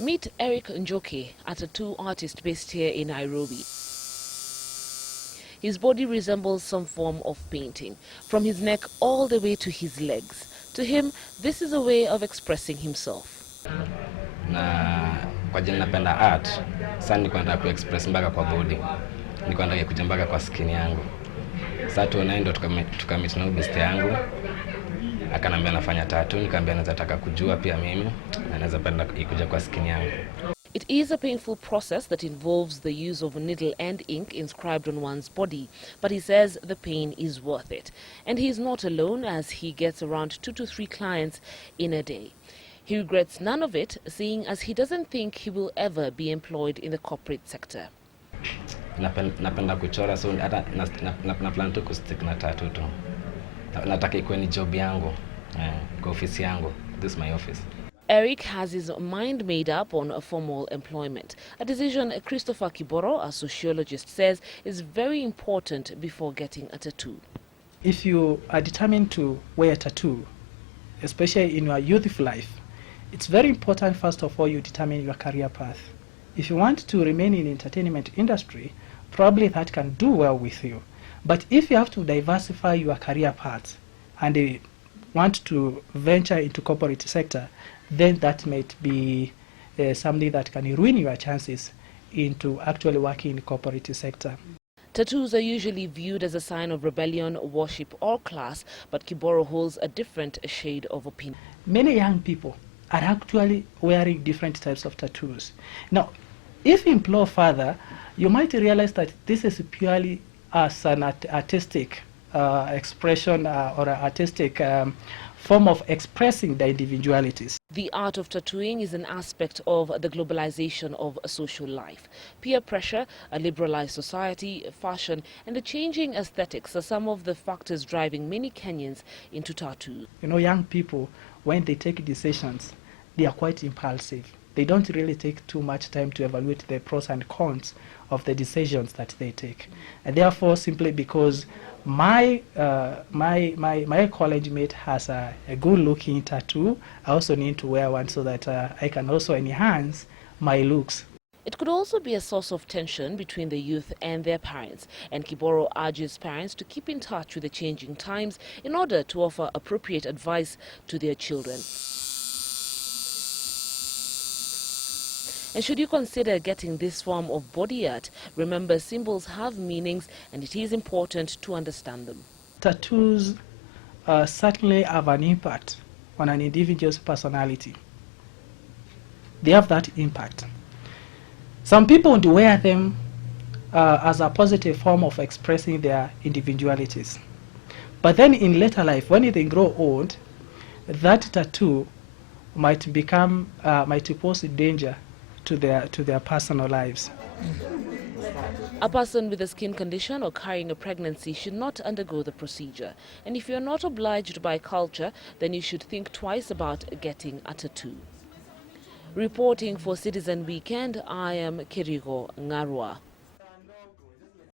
Meet Eric Njoki, a tattoo artist based here in Nairobi. His body resembles some form of painting, from his neck all the way to his legs. To him, this is a way of expressing himself. Na kwa jina napenda art, sasa niko nataka kuexpress mpaka kwa body. Niko nataka kuja mpaka kwa skin yangu. Sasa tunaenda tukamit na best yangu. Akanambia nafanya tattoo, nikamwambia nataka kujua pia mimi na naweza penda ikuja kwa skin yangu. It is a painful process that involves the use of a needle and ink inscribed on one's body, but he says the pain is worth it. And he is not alone, as he gets around 2 to 3 clients in a day. He regrets none of it, seeing as he doesn't think he will ever be employed in the corporate sector. Napenda kuchora, so hata na plan tu kustick na tattoo tu. Nataka ikuwe ni job yangu, kwa office yangu. This is my office. Eric has his mind made up on a formal employment, a decision Christopher Kiboro, a sociologist, says is very important before getting a tattoo. If you are determined to wear a tattoo, especially in your youthful life, it's very important first of all you determine your career path. If you want to remain in the entertainment industry, probably that can do well with you. But if you have to diversify your career path and want to venture into corporate sector, then that might be something that can ruin your chances into actually working in the corporate sector. Tattoos are usually viewed as a sign of rebellion, worship or class, but Kiboro holds a different shade of opinion. Many young people are actually wearing different types of tattoos. Now, if you implore further, you might realize that this is purely as an artistic expression or an artistic form of expressing the individualities. The art of tattooing is an aspect of the globalization of social life. Peer pressure, a liberalized society, fashion, and the changing aesthetics are some of the factors driving many Kenyans into tattoos. You know, young people, when they take decisions, they are quite impulsive. They don't really take too much time to evaluate the pros and cons of the decisions that they take. And therefore, simply because my college mate has a good-looking tattoo, I also need to wear one so that I can also enhance my looks. It could also be a source of tension between the youth and their parents, and Kiboro urges parents to keep in touch with the changing times in order to offer appropriate advice to their children. And should you consider getting this form of body art, remember symbols have meanings and it is important to understand them. Tattoos certainly have an impact on an individual's personality. They have that impact. Some people would wear them as a positive form of expressing their individualities. But then in later life, when they grow old, that tattoo might pose danger to their personal lives. A person with a skin condition or carrying a pregnancy should not undergo the procedure. And if you're not obliged by culture, then you should think twice about getting a tattoo. Reporting for Citizen Weekend, I am Kirigo Ngarwa.